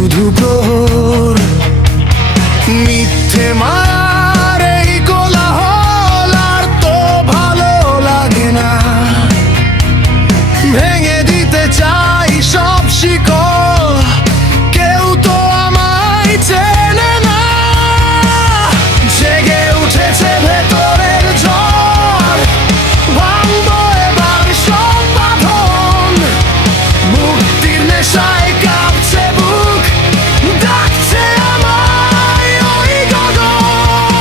শুধু প্রহর, মিথ্যে মায়ার এই কোলাহল আর তো ভালো লাগে না। ভেঙে দিতে চাই সব শিকল, কেউ তো আমায় চেনে না। জেগে উঠেছে ভেতরের ঝড়, ভাঙবো এবার সব বাঁধন। মুক্তির নেশায় কাঁপছে বুক, ডাকছে আমায় ওই গগন।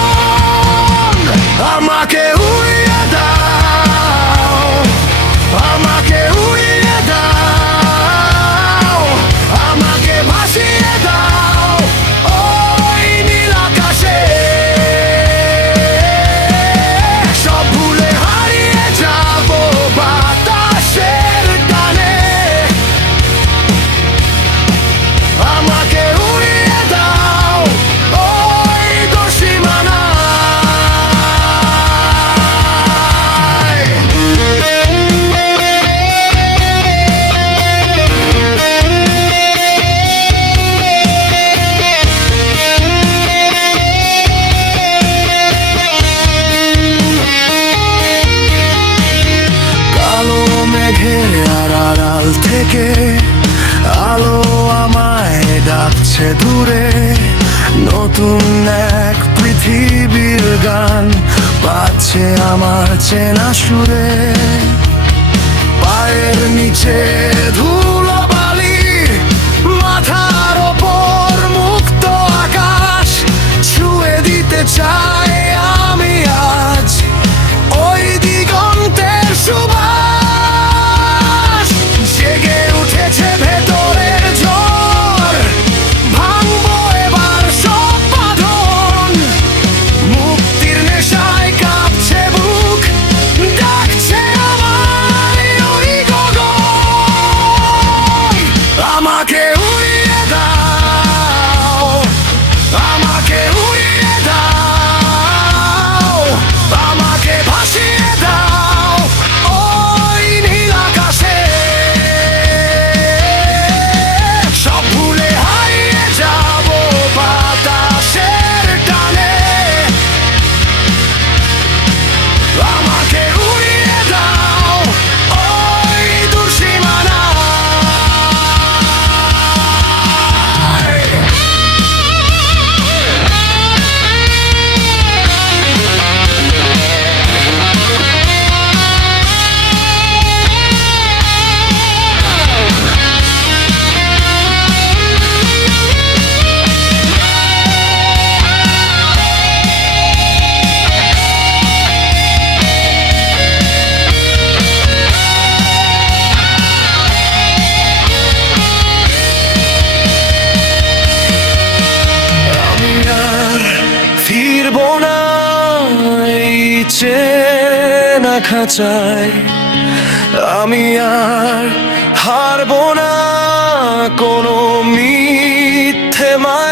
আমাকে উড়িয়ে দাও, আমাকে উড়িয়ে দাও, আমাকে ভাসিয়ে দাও ওই নীল আকাশে। সব ভুলে হারিয়ে যাবো বাতাসের টানে। আমাকে উড়িয়ে দাও ওই দোষীমানায়। কালো মেঘের আড়াল থেকে আলো আমায় ডাকছে দূরে। নতুন এক পৃথিবীর গান বাজছে আমার চেনা সুরে। পায়ের নিচে ধুলো বালি, মাথার ওপর মুক্ত আকাশ। ছুঁয়ে দিতে চাই আমি আজ ওই দিগন্তের সুবাস। জেগে উঠেছে ভেতরের ঝড়, ভাঙবো এবার সব বাঁধন। মুক্তির নেশায় কাঁপছে বুক, ডাকছে আমায় ওই গগন। আমাকে উড়িয়ে দাও, আমাকে উড়িয়ে দাও, আমাকে ভাসিয়ে দাও ওই নীল আকাশে। সব ভুলে হারিয়ে যাবো বাতাসের টানে। আমাকে উড়িয়ে দাও ওই দোষীমানায়। আমি আর ফিরবো না এই চেনা খাঁচায়। আমি আর হারবো না কোনো মিথ্যে মায়।